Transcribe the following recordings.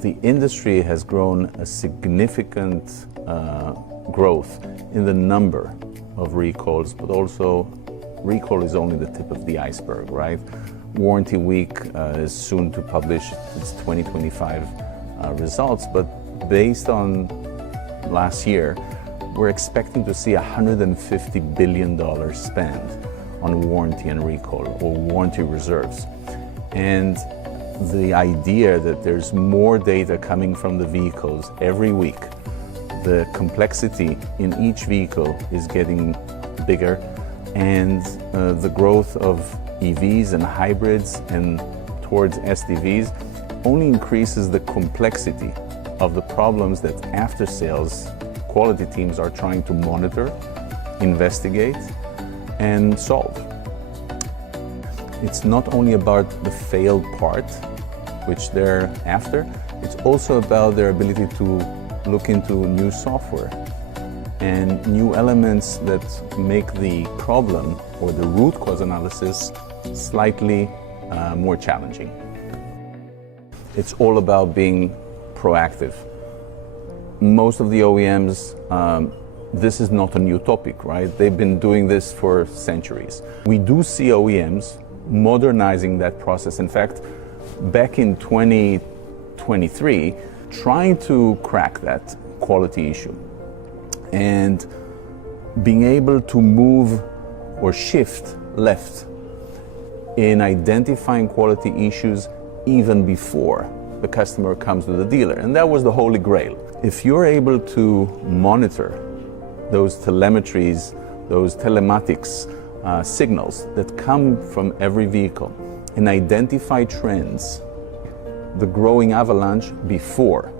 the industry has grown a significant growth in the number of recalls, but also recall is only the tip of the iceberg, right? Warranty Week is soon to publish its 2025 results, but based on last year, we're expecting to see $150 billion spent on warranty and recall, or warranty reserves. And the idea that there's more data coming from the vehicles every week, the complexity in each vehicle is getting bigger, and the growth of EVs and hybrids and towards SDVs only increases the complexity of the problems that after-sales quality teams are trying to monitor, investigate, and solve. It's not only about the failed part, which they're after, it's also about their ability to look into new software and new elements that make the problem or the root cause analysis slightly more challenging. It's all about being proactive. Most of the OEMs, this is not a new topic, right? They've been doing this for centuries. We do see OEMs modernizing that process. In fact, back in 2023, trying to crack that quality issue and being able to move or shift left in identifying quality issues even before the customer comes to the dealer. And that was the holy grail. If you're able to monitor those telemetries, those telematics signals that come from every vehicle and identify trends, the growing avalanche before.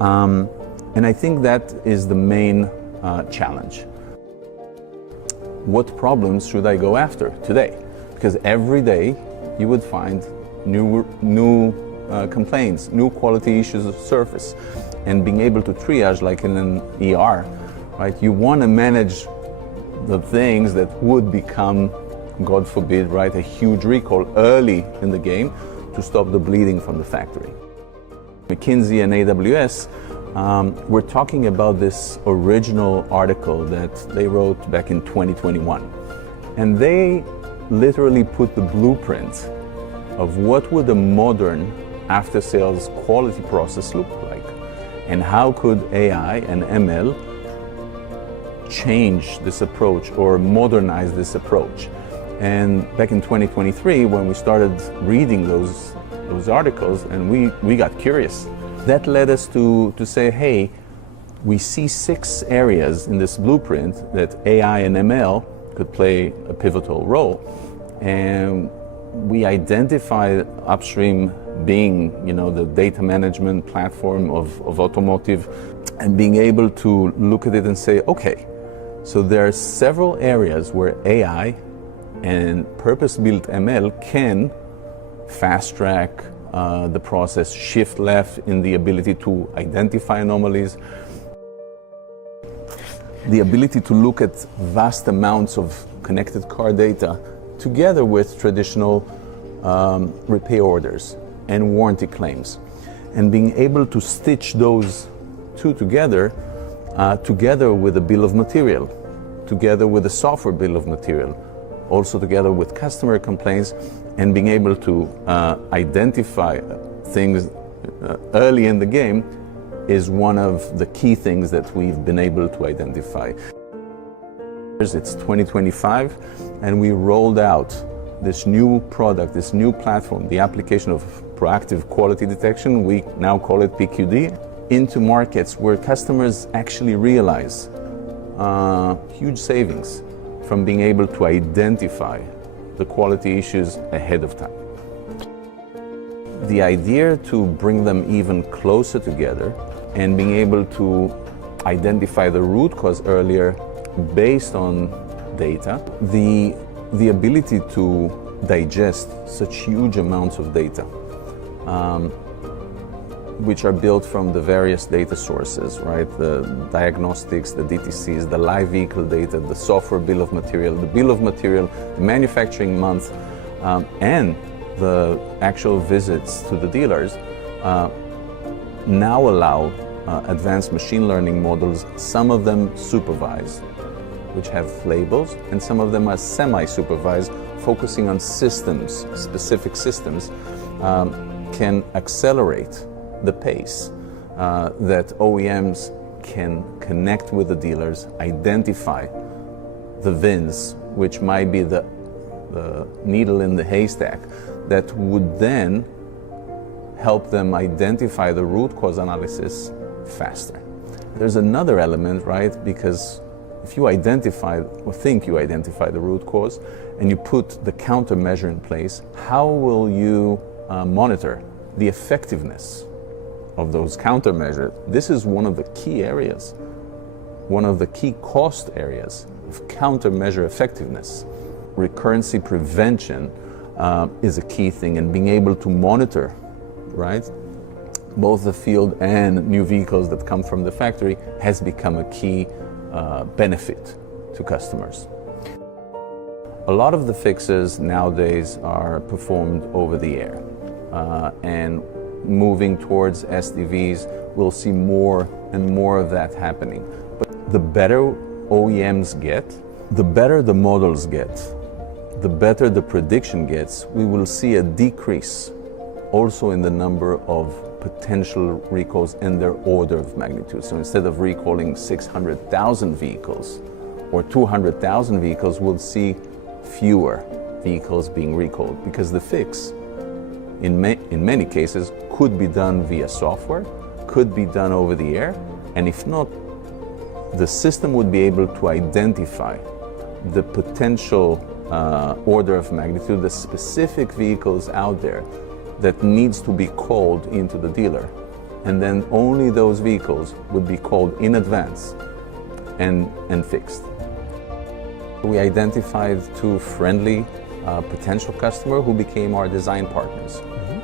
And I think that is the main challenge. What problems should I go after today? Because every day you would find new complaints, new quality issues surface, and being able to triage like in an ER, right? You want to manage the things that would become, God forbid, right, a huge recall early in the game to stop the bleeding from the factory. McKinsey and AWS we're talking about this original article that they wrote back in 2021. And they literally put the blueprint of what would a modern after-sales quality process look like, and how could AI and ML change this approach or modernize this approach. And back in 2023, when we started reading those articles, and we got curious, that led us to say, hey, we see 6 areas in this blueprint that AI and ML could play a pivotal role. And we identified Upstream being, the data management platform of automotive, and being able to look at it and say, okay, so there are several areas where AI and purpose-built ML can fast-track the process, shift left in the ability to identify anomalies, the ability to look at vast amounts of connected car data together with traditional repair orders and warranty claims, and being able to stitch those two together, together with a bill of material, together with a software bill of material, also together with customer complaints, and being able to identify things early in the game is one of the key things that we've been able to identify. It's 2025, and we rolled out this new product, this new platform, the application of proactive quality detection, we now call it PQD, into markets where customers actually realize huge savings from being able to identify the quality issues ahead of time. The idea to bring them even closer together and being able to identify the root cause earlier based on data, the ability to digest such huge amounts of data, which are built from the various data sources, right? The diagnostics, the DTCs, the live vehicle data, the software bill of material, the bill of material, the manufacturing month, and the actual visits to the dealers. now allow advanced machine learning models, some of them supervised, which have labels, and some of them are semi-supervised, focusing on systems, specific systems, can accelerate the pace that OEMs can connect with the dealers, identify the VINs, which might be the needle in the haystack, that would then help them identify the root cause analysis faster. There's another element, right? Because if you identify or think you identify the root cause and you put the countermeasure in place, how will you monitor the effectiveness of those countermeasures? This is one of the key areas, one of the key cost areas of countermeasure effectiveness. Recurrency prevention is a key thing, and being able to monitor, right, both the field and new vehicles that come from the factory has become a key benefit to customers. A lot of the fixes nowadays are performed over the air, and moving towards SDVs, we'll see more and more of that happening. But the better OEMs get, the better the models get, the better the prediction gets, we will see a decrease also in the number of potential recalls in their order of magnitude. So instead of recalling 600,000 vehicles or 200,000 vehicles, we'll see fewer vehicles being recalled, because the fix in many cases could be done via software, could be done over the air, and if not, the system would be able to identify the potential order of magnitude, the specific vehicles out there that needs to be called into the dealer, and then only those vehicles would be called in advance and fixed. We identified two friendly potential customers who became our design partners,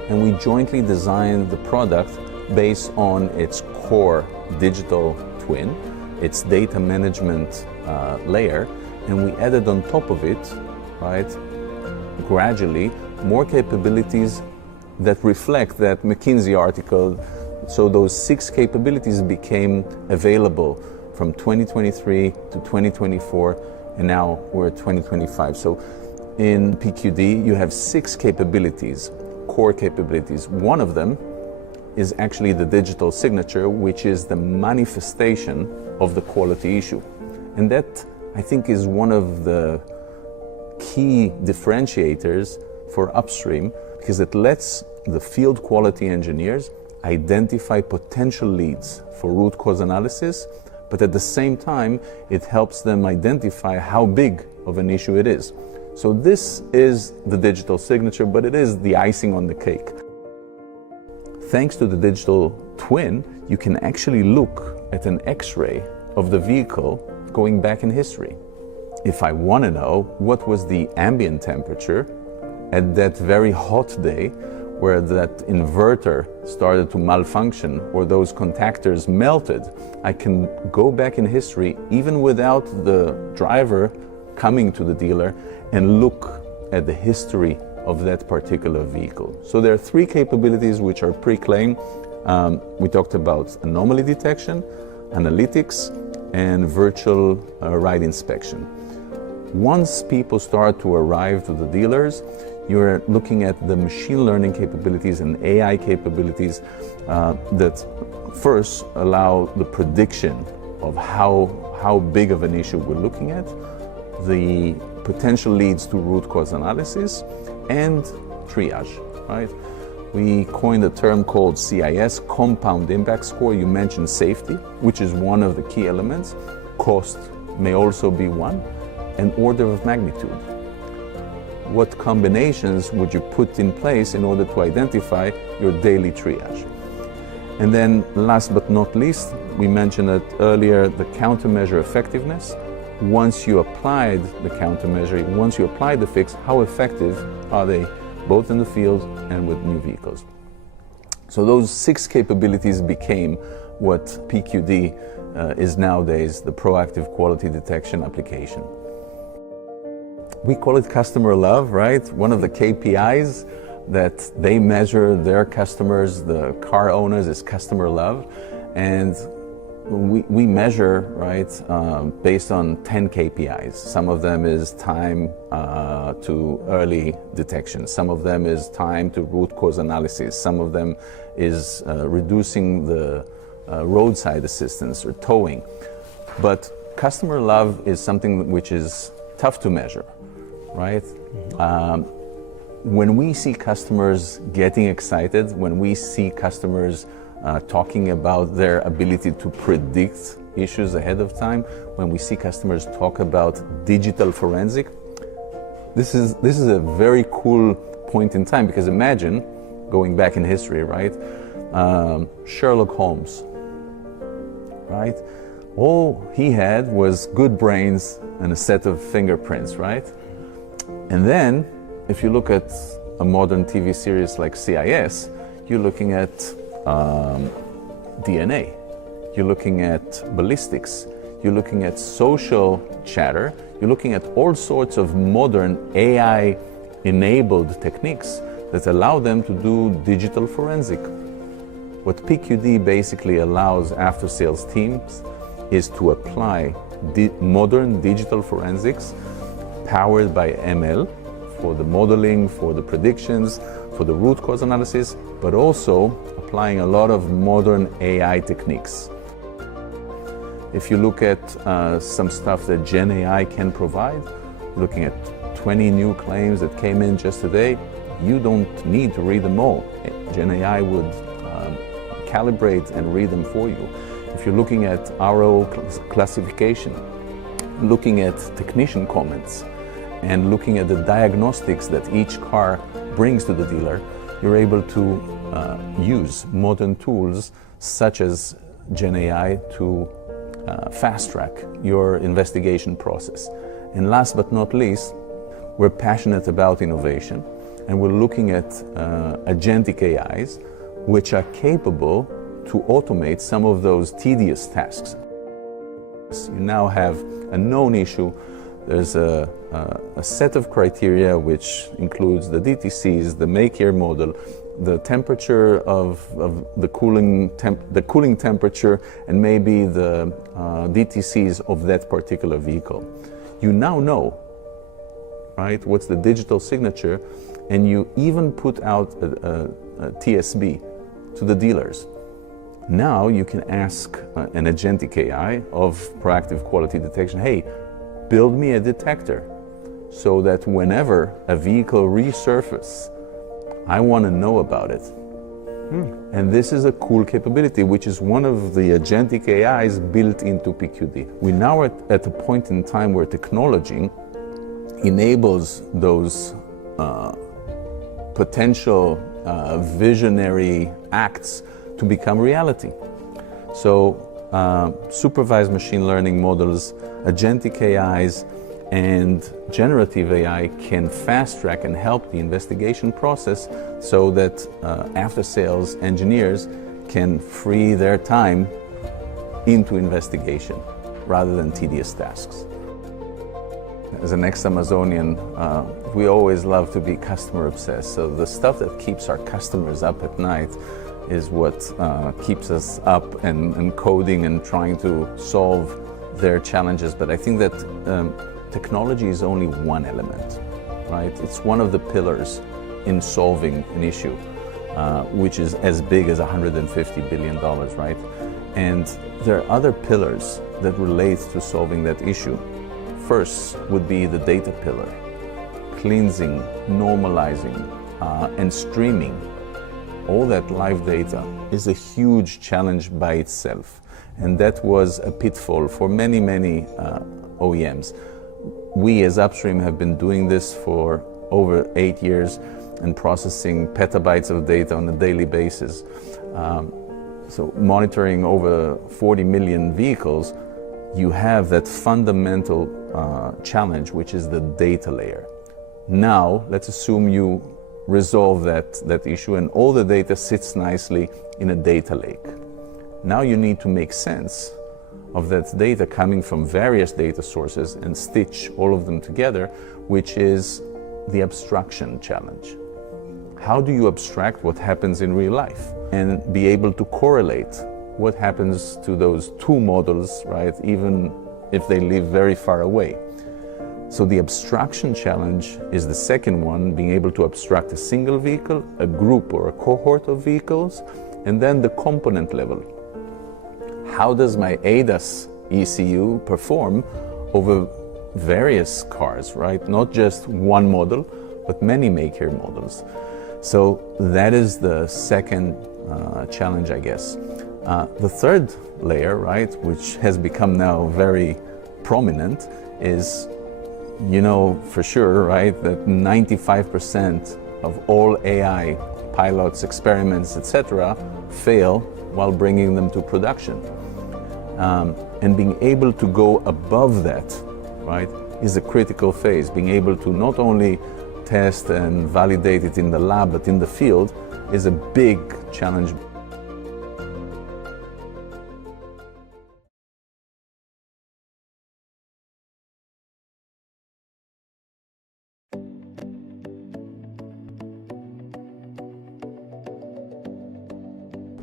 and we jointly designed the product based on its core digital twin, its data management layer, and we added on top of it, right, gradually more capabilities that reflect that McKinsey article. So those 6 capabilities became available from 2023 to 2024, and now we're at 2025. So in PQD, you have 6 capabilities, core capabilities. One of them is actually the digital signature, which is the manifestation of the quality issue. And that, I think, is one of the key differentiators for Upstream, because it lets the field quality engineers identify potential leads for root cause analysis, but at the same time, it helps them identify how big of an issue it is. So this is the digital signature, but it is the icing on the cake. Thanks to the digital twin, you can actually look at an X-ray of the vehicle going back in history. If I want to know what was the ambient temperature at that very hot day where that inverter started to malfunction or those contactors melted, I can go back in history even without the driver coming to the dealer and look at the history of that particular vehicle. So there are 3 capabilities which are pre-claimed. We talked about anomaly detection, analytics, and virtual ride inspection. Once people start to arrive to the dealers, you're looking at the machine learning capabilities and AI capabilities that first allow the prediction of how big of an issue we're looking at, the potential leads to root cause analysis, and triage, right? We coined a term called CIS, Compound Impact Score. You mentioned safety, which is one of the key elements. Cost may also be one, and order of magnitude. What combinations would you put in place in order to identify your daily triage? And then last but not least, we mentioned it earlier, the countermeasure effectiveness. Once you applied the countermeasure, once you applied the fix, how effective are they both in the field and with new vehicles? So those 6 capabilities became what PQD is nowadays, the proactive quality detection application. We call it customer love, right? One of the KPIs, that they measure their customers, the car owners, as customer love, and we measure, right, based on 10 KPIs. Some of them is time to early detection. Some of them is time to root cause analysis. Some of them is reducing the roadside assistance or towing. But customer love is something which is tough to measure, right? When we see customers getting excited, when we see customers talking about their ability to predict issues ahead of time, when we see customers talk about digital forensic, this is a very cool point in time, because imagine going back in history, right? Sherlock Holmes, right? All he had was good brains and a set of fingerprints, right? And then, if you look at a modern TV series like CIS, you're looking at DNA, you're looking at ballistics, you're looking at social chatter, you're looking at all sorts of modern AI-enabled techniques that allow them to do digital forensic. What PQD basically allows after-sales teams is to apply modern digital forensics powered by ML for the modeling, for the predictions, for the root cause analysis, but also applying a lot of modern AI techniques. If you look at some stuff that Gen AI can provide, looking at 20 new claims that came in just today, you don't need to read them all. Gen AI would calibrate and read them for you. If you're looking at RO classification, looking at technician comments, and looking at the diagnostics that each car brings to the dealer, you're able to use modern tools such as Gen AI to fast track your investigation process. And last but not least, we're passionate about innovation, and we're looking at agentic AIs which are capable to automate some of those tedious tasks. You now have a known issue. There's a set of criteria which includes the DTCs, the make-year model, the temperature of the cooling temperature, and maybe the DTCs of that particular vehicle. You now know, right, what's the digital signature, and you even put out a TSB to the dealers. Now you can ask an agentic AI of proactive quality detection, hey, build me a detector so that whenever a vehicle resurfaces, I want to know about it. And this is a cool capability, which is one of the agentic AIs built into PQD. We now are at a point in time where technology enables those potential visionary acts to become reality. So supervised machine learning models, agentic AIs, and generative AI can fast track and help the investigation process so that after-sales engineers can free their time into investigation rather than tedious tasks. As an ex-Amazonian, we always love to be customer obsessed. So the stuff that keeps our customers up at night is what keeps us up and coding and trying to solve their challenges. But I think that technology is only one element, right? It's one of the pillars in solving an issue, which is as big as $150 billion, right? And there are other pillars that relate to solving that issue. First would be the data pillar, cleansing, normalizing, and streaming. All that live data is a huge challenge by itself. And that was a pitfall for many, many OEMs. We as Upstream have been doing this for over 8 years and processing petabytes of data on a daily basis. So monitoring over 40 million vehicles, you have that fundamental challenge, which is the data layer. Now, let's assume you resolve that issue and all the data sits nicely in a data lake. Now you need to make sense of that data coming from various data sources and stitch all of them together, which is the abstraction challenge. how do you abstract what happens in real life and be able to correlate what happens to those two models, right, even if they live very far away. So the abstraction challenge is the second one, being able to abstract a single vehicle, a group or a cohort of vehicles, and then the component level. How does my ADAS ECU perform over various cars, right? Not just one model, but many make-here models. So that is the second challenge, I guess. The third layer, right, which has become now very prominent, is, you know for sure, right, that 95% of all AI pilots, experiments, etc., fail while bringing them to production. And being able to go above that, right, is a critical phase. Being able to not only test and validate it in the lab, but in the field, is a big challenge.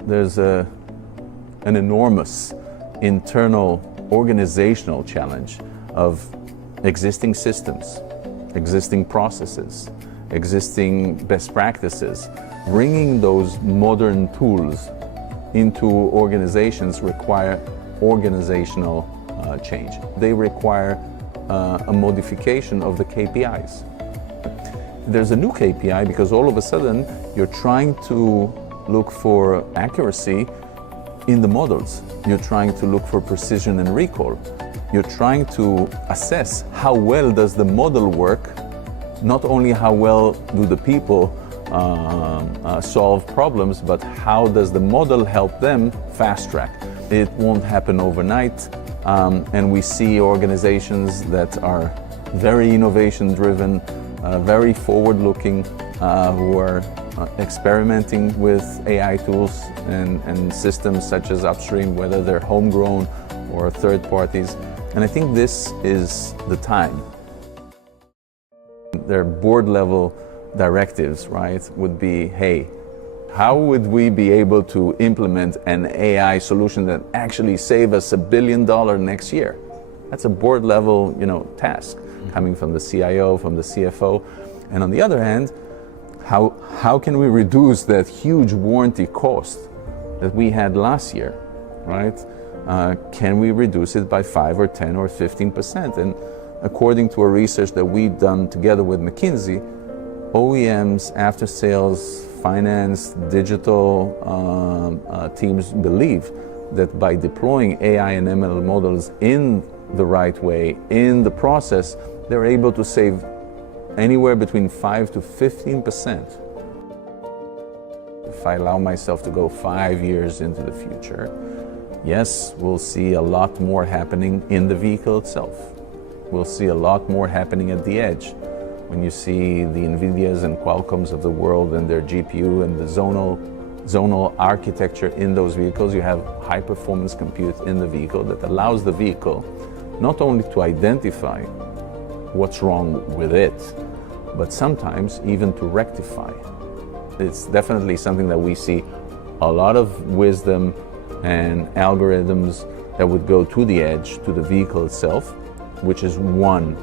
There's an enormous internal organizational challenge of existing systems, existing processes, existing best practices. Bringing those modern tools into organizations require organizational change. They require a modification of the KPIs. There's a new KPI because all of a sudden you're trying to look for accuracy in the models. You're trying to look for precision and recall. You're trying to assess how well does the model work, not only how well do the people solve problems, but how does the model help them fast track. It won't happen overnight, and we see organizations that are very innovation driven, very forward looking, who are experimenting with AI tools and systems such as Upstream, whether they're homegrown or third parties. And I think this is the time. Their board level directives, right, would be, hey, how would we be able to implement an AI solution that actually save us $1 billion next year? That's a board level, task coming from the CIO, from the CFO. And on the other hand, how can we reduce that huge warranty cost that we had last year, right? Can we reduce it by 5 or 10 or 15%? And according to a research that we've done together with McKinsey, OEMs, after sales, finance, digital teams believe that by deploying AI and ML models in the right way, in the process, they're able to save anywhere between 5 to 15%. If I allow myself to go 5 years into the future, yes, we'll see a lot more happening in the vehicle itself. We'll see a lot more happening at the edge. When you see the NVIDIAs and Qualcomms of the world and their GPU and the zonal architecture in those vehicles, you have high performance compute in the vehicle that allows the vehicle not only to identify what's wrong with it, but sometimes even to rectify. It's definitely something that we see a lot of wisdom and algorithms that would go to the edge, to the vehicle itself, which is one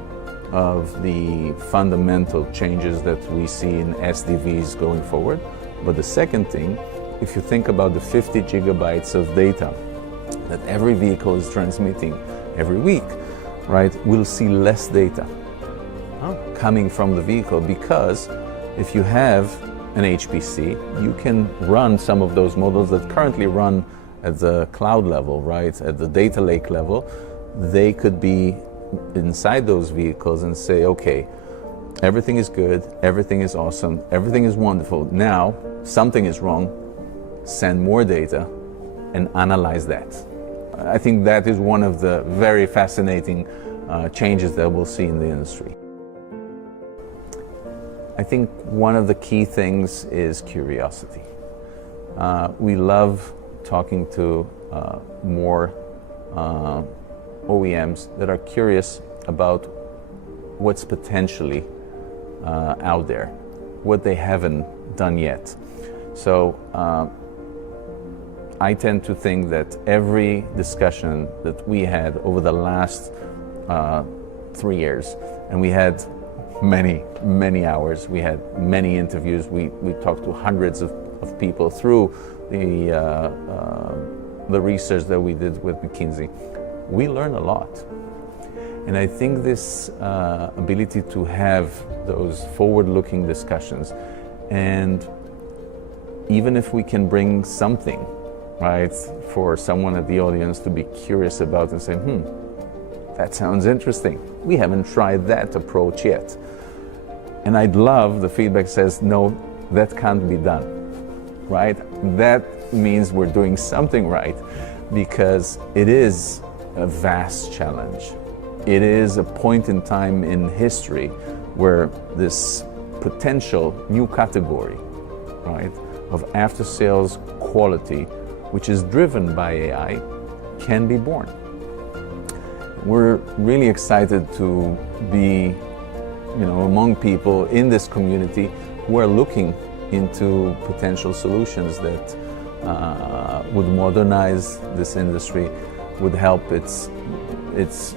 of the fundamental changes that we see in SDVs going forward. But the second thing, if you think about the 50 gigabytes of data that every vehicle is transmitting every week, right, we'll see less data coming from the vehicle, because if you have an HPC, you can run some of those models that currently run at the cloud level, right, at the data lake level. They could be inside those vehicles and say, okay, everything is good, everything is awesome, everything is wonderful. Now, something is wrong, send more data and analyze that. I think that is one of the very fascinating changes that we'll see in the industry. I think one of the key things is curiosity. We love talking to more OEMs that are curious about what's potentially out there. what they haven't done yet. So I tend to think that every discussion that we had over the last 3 years, and we had many hours, we had many interviews, we talked to hundreds of people through the research that we did with McKinsey. We learned a lot. And I think this ability to have those forward-looking discussions, and even if we can bring something, right, for someone at the audience to be curious about and say, that sounds interesting. We haven't tried that approach yet. And I'd love the feedback says, no, that can't be done, right? That means we're doing something right, because it is a vast challenge. It is a point in time in history where this potential new category, right, of after-sales quality, which is driven by AI, can be born. We're really excited to be, among people in this community who are looking into potential solutions that would modernize this industry, would help its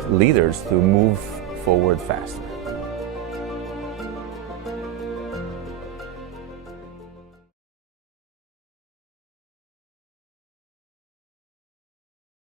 leaders to move forward faster.